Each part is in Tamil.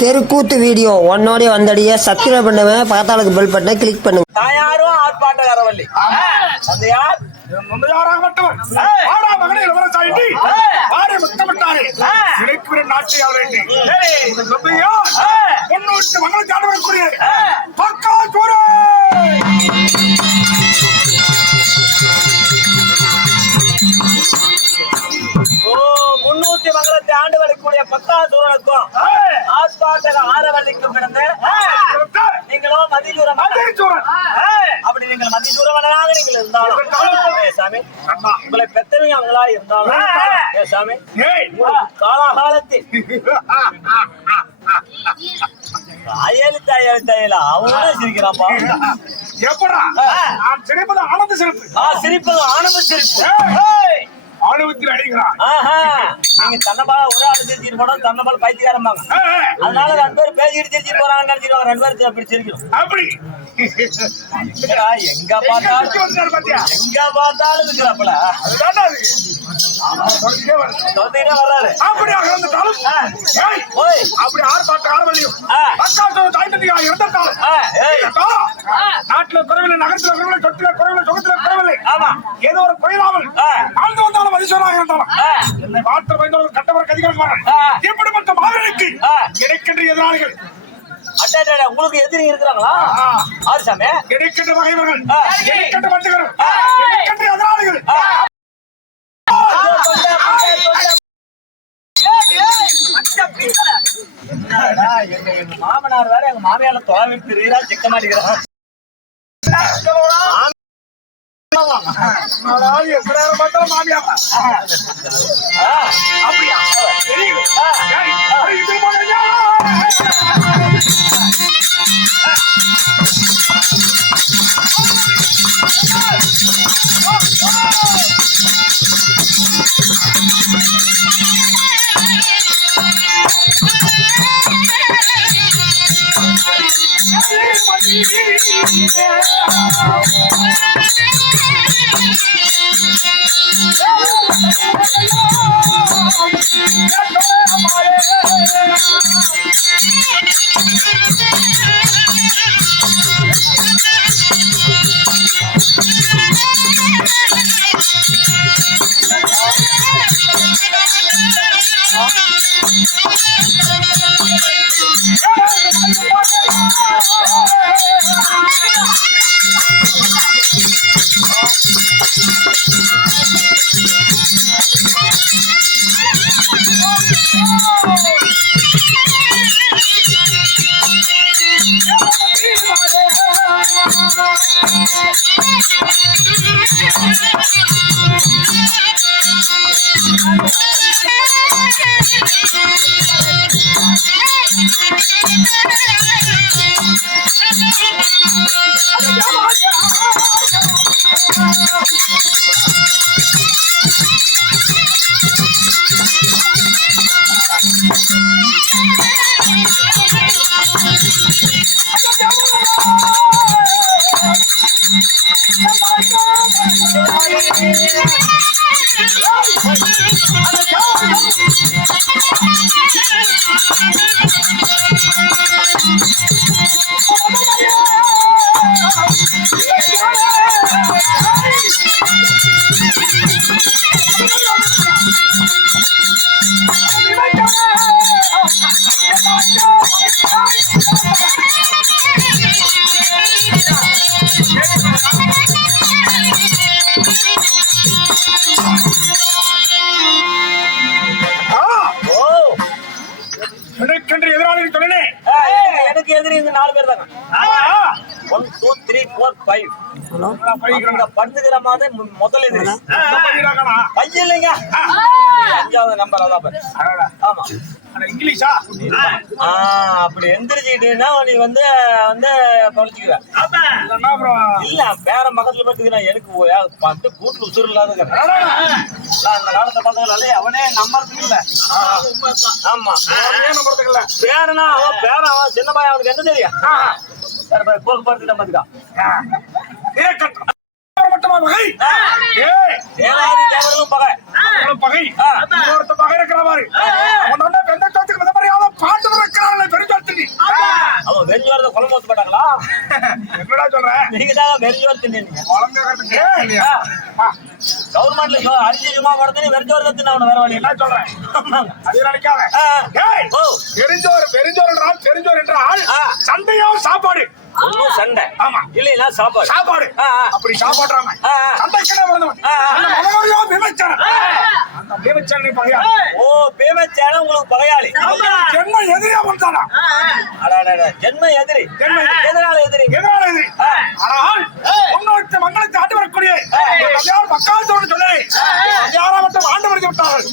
தெருக்கூத்து வீடியோ. உன்னோடய வந்தடிய சப்ஸ்கிரைப் பண்ணுவேன் பக்கத்தாளுக்கு பெல் பட்டனை கிளிக் பண்ணுங்க. தாயாரும் ஆர்ப்பாட்டக்காரவல்லி அந்த யார் சாமி. உங்களை பெத்தவங்க அவங்களா இருந்தாலும் சாமி காலாகாலத்தில். சிரிக்கிறாப்பா எப்படா? நான் சிரிப்பது ஆனந்த சிரிப்பு. ஆ சிரிப்பது ஆனந்த சிரிப்பு! ஆணவத்தில் அடிக்கிறான் ஆஹா நீங்க தன்னபால ஒரு ஆளு சிரிச்சிட்டு போனா தன்னபால பைத்தியக்காரம்பாங்க அதனால ரெண்டு பேரும் பேசிட்டு சிரிச்சிட்டு போறாங்க நினைச்சிருவாங்க ரெண்டு பேரும் அப்படி சிரிக்கணும் அப்படி. எங்க பார்த்தாலும் எங்க பார்த்தாலும் இருக்கிறாப்புல. அதுதான்டா ஏய், ஓய். அப்படி ஆர்ப்பாட்ட ஆரவல்லியும் ஆ. பக்காத்தோட தாய் தந்தையாக இருந்துட்டாலும் ஆ, ஏய். நாட்டுல குறைவில்லை நகரத்துல குறைவில்லை சொத்துல குறைவில்லை சுகத்துல குறைவில்லை. ஆமா. ஏதோ ஒரு குறையில்லாமல் ஆ. ஆழ்ந்து வந்தாலும் மதிசோராக இருந்தாலும். என்னை மாற்ற வைத்தவர் கட்டவர் கதிகாரம் ஆ. இப்படிப்பட்ட ஆ. எனக்கென்று எதிராளிகள். உங்களுக்கு எதிரி இருக்கிறாங்களா? ஆ. ஆறு சாமி எனக்கென்று வகைவர்கள் வஞ்சகர்கள் ஆ. எனக்கென்று எதிராளிகள். மாமனார் வேற எங்க மாமியார தொலை விட்டு சிக்க மாட்டேங்கிறான் மாமியா அப்படியா தெரியுது ஏய், அட, அவங்க படுத்துக்கிற மாதிரி முதல் எதிரி. பையன் இல்லைங்க. அஞ்சாவது நம்பர் அதான் பாரு. ஆமா. இங்கிலீஷா? அப்படி எந்திரிச்சுக்கிட்டீங்கன்னா நீ வந்து வந்து அப்புறம் இல்ல வேற பக்கத்துல படுத்துக்கிறேன் எனக்கு பட்டு கூட்டு உசுறு இல்லாத அந்த காலத்தை பக்கத்துல அவனே நம்பறதுக்கு இல்ல. ஆமா. நம்புறதுக்கு பேரனா அவன் பேரன் அவன் சின்ன அவனுக்கு என்ன தெரியும்? போக்குவரத்து பாத்துக்கா மட்டமா பகை. பகை. பகை ஆ. இன்னொருத்த பாட்டு வைக்கிறாங்களே பெருஞ்சோத்து நீ அவன் வெறிஞ்சு வரத குழம்பு ஊத்து போட்டாங்களா என்னடா சொல்ற? நீங்க தான் வெறிஞ்சு வரது தின்னீங்க குழந்தைகளுக்கு இல்லையா? ஆ, கவர்மெண்ட்ல அரிசி சும்மா கொடுத்து வெறிஞ்சு வரத தின்ன அவன வேற வழி என்ன சொல்றேன் அது நினைக்காத. ஆ. ஏய், ஓ. பெருஞ்சோறு பெருஞ்சோறு என்றால் பெருஞ்சோறு என்றால் ஆ. சந்தையும் சாப்பாடு? ஒன்னும் சண்டை. ஆமா. இல்லைன்னா சாப்பாடு. சாப்பாடு. அப்படி சாப்பாடுறாங்க ஆ, ஆ. சந்தைக்கு பிறந்தவன் ஆ, ஆ. அந்த மனோரியா விமர்சனம். அந்த விமர்சனை பகையா ஓ பேமச்சான உங்களுக்கு பகையாளி. ஜென்ம எதிரியா வந்தானா. ஜென்ம எதிரி. ஜென்ம எதிரி. எதனால எதிரி? எதனால எதிரி? ஆனால் முன்னோட்டு மங்களத்தை ஆண்டு வரக்கூடிய மக்காத்தோடு சொல்லி யாரா மட்டும் ஆண்டு வருகை விட்டார்கள்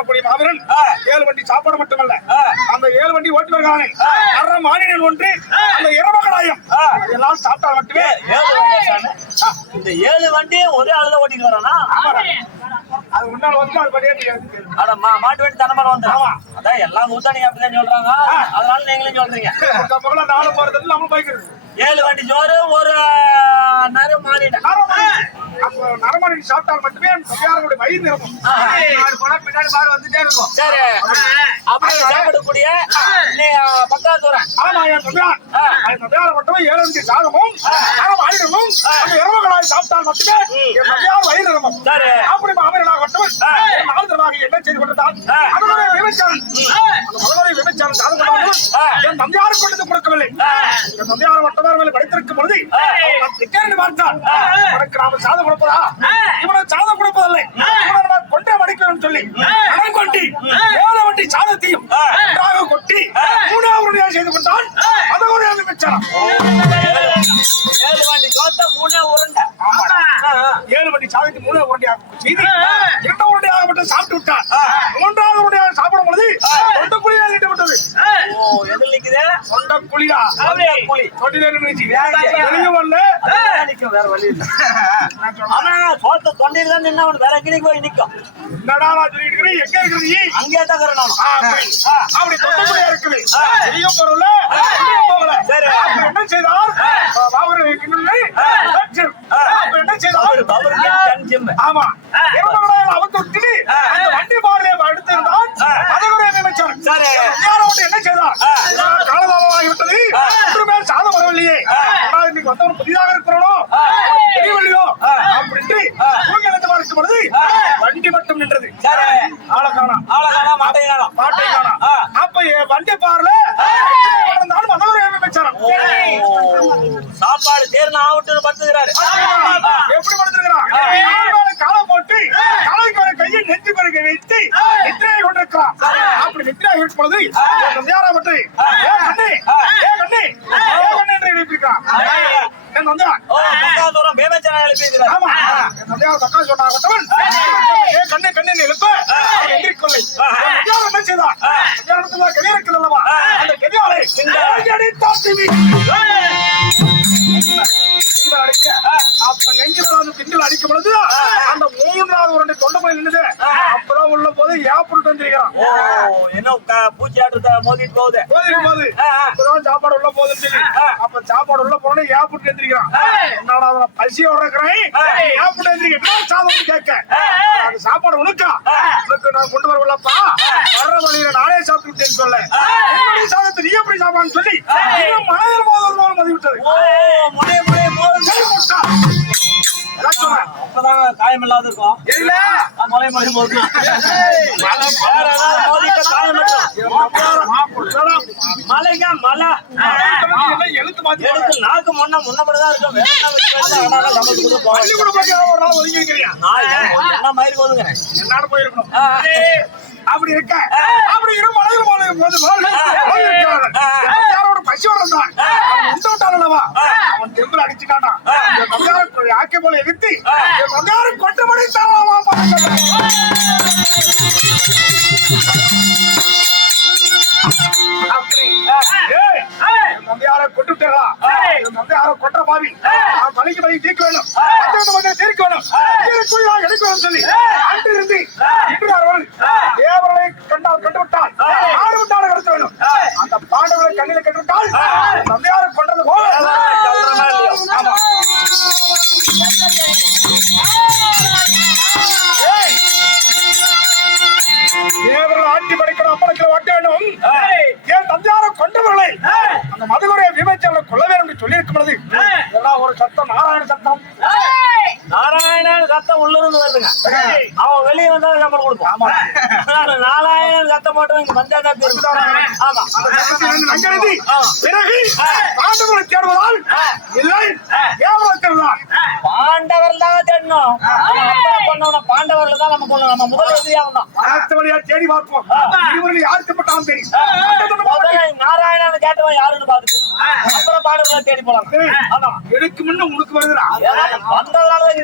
சாப்பிடக்கூடிய மாவீரன். ஏழு வண்டி சாப்பாடு மட்டுமல்ல. அந்த ஏழு வண்டி ஓட்டுவர்கானே அற மாநிலம் ஒன்று அந்த இரவகடாயம் ஆ. எல்லாம் சாப்பிட்டால் மட்டுமே வண்டி. இந்த ஏழு வண்டியும் ஒரே ஆளுதான் ஓட்டிட்டு வரானா அது முன்னால் வந்து அது தெரியாது. அட மா மாட்டு வண்டி தனமரம் வந்துடும் அதான் எல்லா ஊத்தானிங்க அப்படிதான் சொல்றாங்க. அதனால நீங்களும் சொல்றீங்க. பகல நாலு போறது நம்ம போய்க்கிறது ஏழு வண்டி சோறு ஒரு நேரம் மாறிட்டேன் நரமணி சாப்பிட்டால் மட்டுமே வயிறு நிரம்பும். பின்னாடி போனா பின்னாடி மாறு வந்துட்டே இருக்கும். சரி. அப்படி சாப்பிடக்கூடிய பக்காத்துறேன் ஆனா என் சபையார் மட்டுமே ஏழு சாதமும் ஆயிரமும் அந்த இரவகடாய் சாப்பிட்டால் மட்டுமே. அப்படி மாவீரனாகட்டும் மாவீரனாக என்ன செய்து அந்த மகனுடைய விபச்சாரம் சாதகமாகவும் ஆ. என் தந்தையார் கொண்டு கொடுக்கவில்லை. என் தந்தையார் மட்டுமே படித்திருக்கும் பொழுது பார்த்தான். உனக்கு நாம சாதம் கொடுப்பதா? இவனுக்கு சாதம் கொடுப்பதில்லை. இவனை கொண்டே மடிக்கணும்னு சொல்லி கடன் கொட்டி ஏழு சாதத்தையும் கொட்டி மூணாவது செய்து கொண்டான். ஏழு வண்டி சோத்த மூணே உருண்டை. ஏழு வண்டி சாதத்தை மூணு உருண்டையாக செய்து இரண்டு உருண்டையாக மட்டும் சாப்பிட்டு விட்டான் மூன்றாவது உருண்டையாக சாப்பிடும் பொழுது தொண்ட குழியா நீட்டு விட்டது. ஓ எதில் நிக்குது? தொண்ட குழியா? புலி தொட்டில நின்றுச்சு. வெளியும் வரல. வேற வழி இல்ல ஆனா சோத்த தொண்டையில அவன் வேற எங்கேயும் போய் நிக்கும். சொல்லிட்டு இருக்கிறேன் எங்க தான் ஆ, அப்படி. குழியா இருக்குது. போகல. அப்ப என்ன செய்தார். அப்ப என்ன செய்தார்? ஆமா. அந்த வண்டி பாடலை எடுத்திருந்தான். அதனுடைய விமர்சனம் சரி. யாரோடு என்ன செய்தார்? காலதாமமாகிவிட்டது ஒன்று மேல் சாதம் வரவில்லையே. இன்னைக்கு வந்தவன் புதிதாக இருக்கிறானோ தெரியவில்லையோ அப்படின்ட்டு தூங்கி எழுந்து பார்க்கும் பொழுது வண்டி மட்டும் நின்றது சரி ஆளை காணோம் ஆளை காணா மாட்டை காணா பாட்டை காணோம் ஆ. அப்ப என் வண்டி பாருல நடந்தாலும் அதனுடைய விமர்சனம் சாப்பாடு தேர்ந்து ஆகட்டும்னு படுத்துக்கிறாரு. எப்படி படுத்திருக்கிறான் காலை போட்டு காலைக்கு ஒரு கையை நெஞ்சு பிறகு வைத்து நித்திரையை கொண்டிருக்கிறான். அப்படி நித்திரையாக இருக்கும் பொழுது யாரா பற்றி கண்ணே. கண்ணே. கண்ணே என்று எழுப்பியிருக்கிறான். என் ஆமா. தக்கா சொன்னாகட்டவன் ஏ கண்ணே கண்ணே எழுப்ப. தந்தையார் என்ன செய்தான்? கெதி இருக்குது அல்லவா? அந்த கெதியாலை அடித்தான் வந்திருக்கிறான் ஓ என்ன பூச்சி ஆட்டு மோதிட்டு போகுது. அப்பதான் சாப்பாடு உள்ள போகுதுன்னு சொல்லி. அப்ப சாப்பாடு உள்ள போனே ஏப்புட்டு எந்திரிக்கிறான் என்னடா பசியோட இருக்கிறேன் ஏப்புட்டு எந்திரிக்க சாதம் கேட்க. அது சாப்பாடு உனக்கா? உனக்கு நான் கொண்டு வரவில்லப்பா. வர்ற வழியில நானே சாப்பிட்டு விட்டேன்னு சொல்ல என்னுடைய சாதத்தை நீ எப்படி சாப்பாடுன்னு சொல்லி மனதில் போல மதி விட்டது முனைய முனைய அப்பதான் காயம் இல்லாத இருக்கும் இல்ல ஆ, முனை முனை மோதி வேற ஏதாவது மோதிட்ட காயம் மட்டும் மலைங்க மலை. எழுத்து எடுத்து நாக்கு முன்ன முன்னபடிதான் இருக்கும். என்ன விஷயம்? இல்லை, அதனால சமைச்சு கொடுத்து போவாங்க. பள்ளிக்கூட பக்கம் ஒரு நாள் ஒதுங்கி இருக்கிறியா நான் ஏன் என்ன மயிருக்கு ஒதுங்குறேன் என்னால போயிருக்கணும். அப்படி இருக்க. அப்படி இரு மலையில் போது யாரோட பசியோட இருந்தான் அவன் டெம்பிள் அடிச்சுட்டானா? ஆக்கி போல எதிர்த்து ஏய், என் தந்தையாரை? என் தந்தையாரை கொன்ற பாவி. பலிக்கு பலி தீர்க்க மக்களை தீர்க்க உயிராக எடுக்க வேண்டும் சொல்லி, அந்த மதுகுடைய விமர்சனம் கொள்ள வேண்டும் என்று சொல்லியிருக்கும் பொழுது இதெல்லாம் ஒரு சத்தம் நாராயண சத்தம். நாராயணன் சத்தம் உள்ள இருந்து வருதுங்க. அவன் வெளியே வந்தா சம்பளம் கொடுப்போம் நாராயணன் சத்தம் போட்டு இங்க வந்தா தான் ஆமா. பிறகு பாண்டவர்களை தேடுவதால் இல்லை தேவரை தேடுவதால் பாண்டவர் தான் தேடணும் ஆகணும் பாண்டவர்கள் தான் நமக்கு நம்ம முதலமைதியாகும் தான். தேடி பார்ப்போம். இவர்கள் யாருக்கு பட்டாலும் சரி. நாராயணன் கேட்டவன் யாருன்னு பாத்துட்டு அப்புறம் பாண்டவர்களை தேடி போலாம். ஆமா. எனக்கு முன்ன உனக்கு வருதுடா? வந்ததுனால நீ